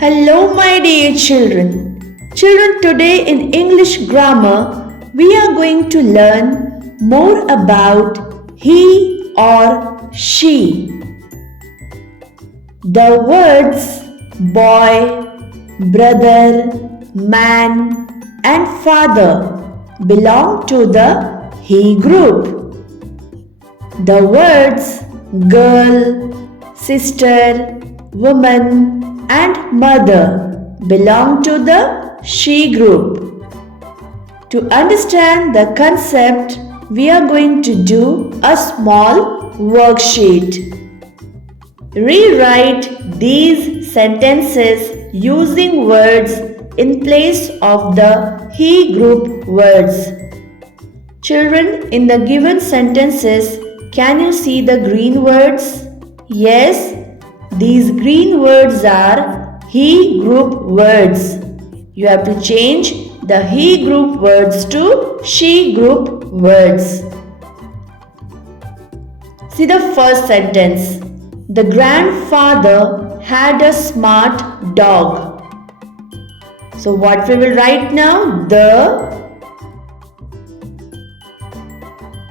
Hello, my dear children. Children, today in English grammar, we are going to learn more about he or she. The words boy, brother, man, and father belong to the he group. The words girl, sister, woman, and mother belong to the she group. To understand the concept, we are going to do a small worksheet. Rewrite these sentences using words in place of the he group words. Children, in the given sentences, can you see the green words? Yes, these green words are he group words. You have to change the he group words to she group words. See the first sentence. The grandfather had a smart dog. So what we will write now?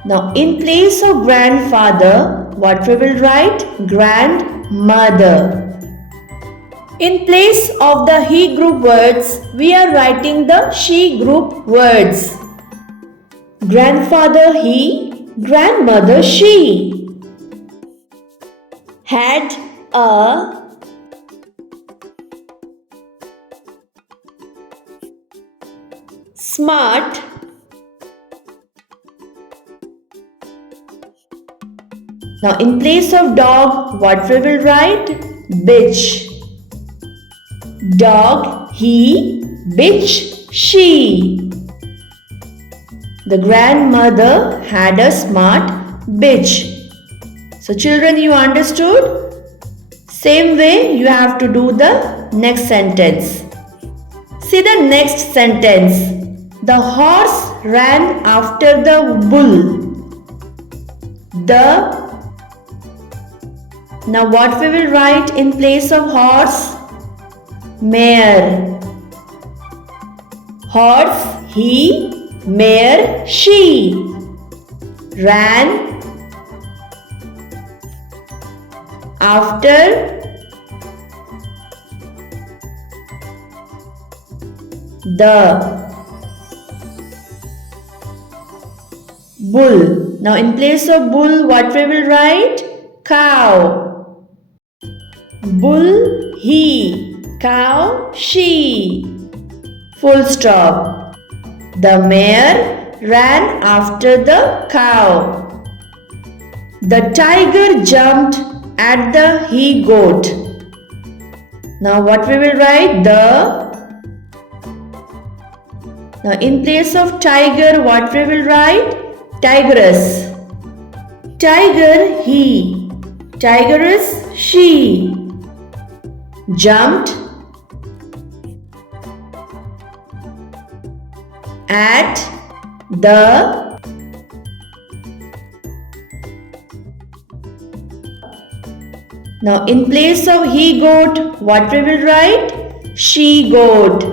Now in place of grandfather, what we will write? Grandmother. In place of the he group words, we are writing the she group words. Grandfather he, grandmother she. Had a smart Now in place of dog, what we will write? Bitch. Dog, he, bitch, she. The grandmother had a smart bitch. So children, you understood? Same way you have to do the next sentence. See the next sentence. The horse ran after the bull. Now what we will write in place of horse? Mare. Horse, he, mare, she. Ran after the bull. Now in place of bull, what we will write? Cow. Bull, he, cow, she. Full stop. The mare ran after the cow. The tiger jumped at the he goat. Now what we will write? Now in place of tiger, what we will write? Tigress. Tiger, he. Tigress, she. Jumped at the Now in place of he goat, what we will write? She goat.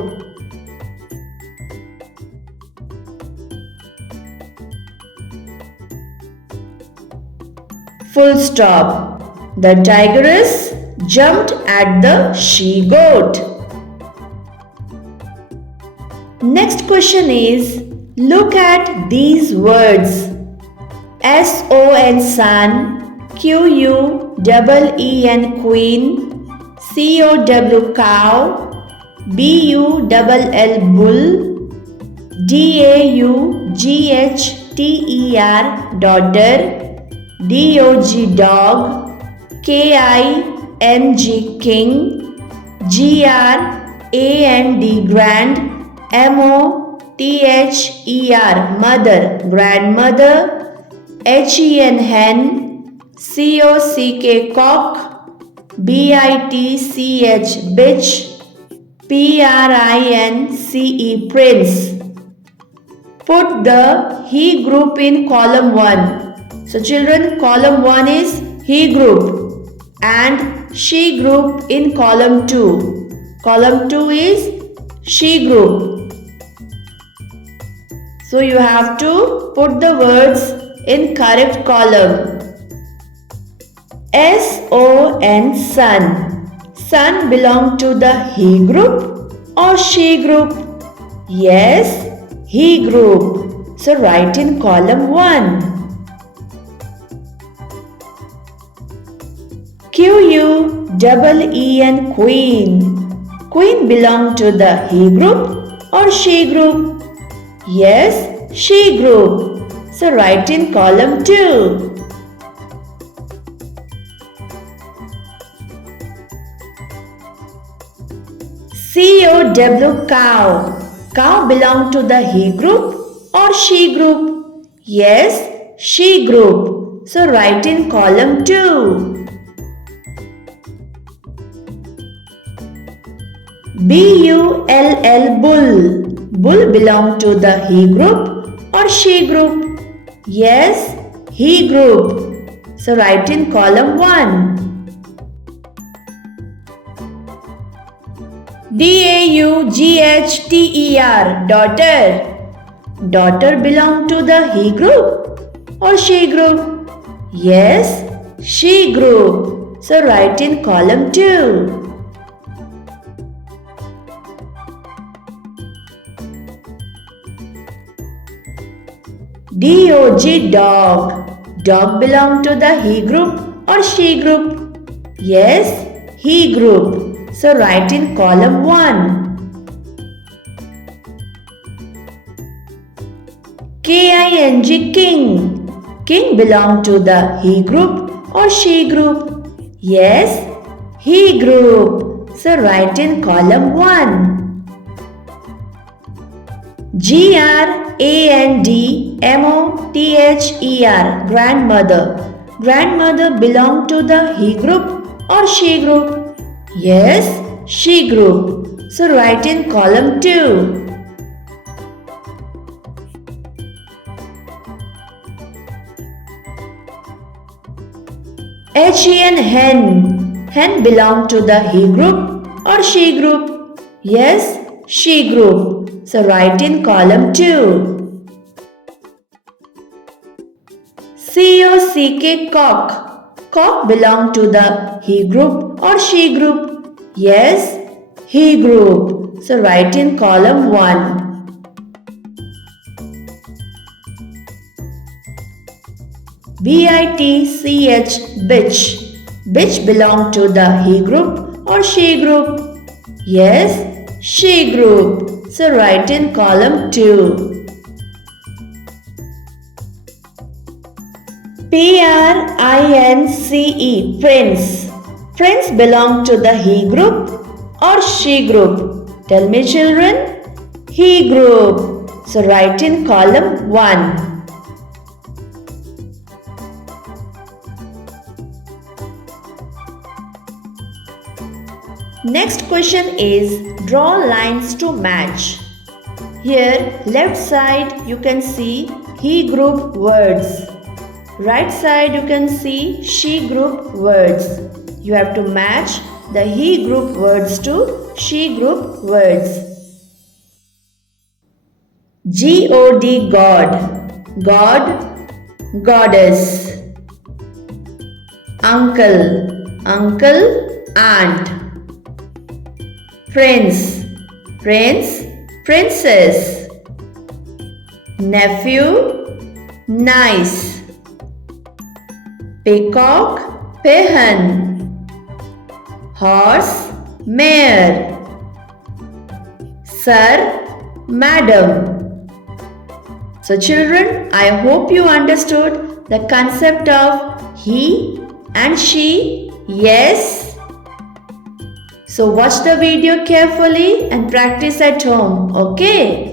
Full stop. The tigress jumped at the she goat. Next question is, look at these words. S-O-N son, Q-U-E-E-N queen, C-O-W cow, B-U-L-L bull, D-A-U-G-H-T-E-R daughter, D-O-G dog, K-I-N-G king, G-R-A-N-D grand, M-O-T-H-E-R mother, grandmother, H-E-N hen, C-O-C-K cock, B-I-T-C-H bitch, P-R-I-N-C-E prince. Put the he group in column 1. So children, column 1 is he group and she group in column 2. Column 2 is she group. So you have to put the words in correct column. S-O-N, sun. Sun belong to the he group or she group? Yes, he group. So write in column 1. Queen, queen. Queen belong to the he group or she group? Yes, she group. So write in column 2. COW, cow. Cow belong to the he group or she group? Yes, she group. So write in column 2. BULL, bull. Bull belong to the he group or she group? Yes, he group. So write in column 1. DAUGHTER, daughter. Daughter belong to the he group or she group? Yes, she group. So write in column 2. DOG, dog. Dog belong to the he group or she group? Yes, he group. So write in column 1. KING, king. King belong to the he group or she group? Yes, he group. So write in column 1. GRANDMOTHER, grandmother. Grandmother belong to the he group or she group? Yes, she group. So write in column 2. HEN, hen. Hen belong to the he group or she group? Yes, she group. So write in column 2. COCK, cock. Cock belong to the he group or she group? Yes, he group. So write in column 1. BITCH, bitch. Bitch belong to the he group or she group? Yes, she group. So write in column 2. PRINCE, prince. Prince belong to the he group or she group? Tell me children. He group. So write in column 1. Next question is draw lines to match. Here left side you can see he group words. Right side you can see she group words. You have to match the he group words to she group words. God, God. God, goddess. Uncle, uncle, aunt. Prince, prince, princess. Nephew, nice. Peacock, peahen. Horse, mare. Sir, madam. So children, I hope you understood the concept of he and she. Yes. So watch the video carefully and practice at home. Okay.